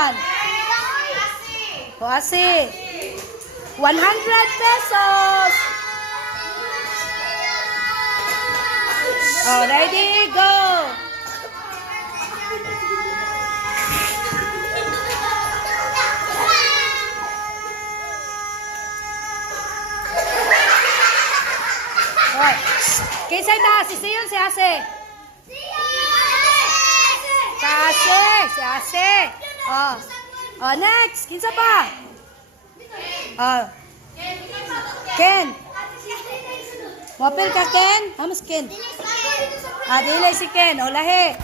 one? O, asi. 100 pesos. Oh, ready, go. Oh. Kinsay ta? Si Siyon, si Ase? Kasi, si Ase. Oh. Oh, next. Kinsa pa? Oh. Ken. Wapil ka, Ken? Hamas Ken? Dili si Ken. O, lahi.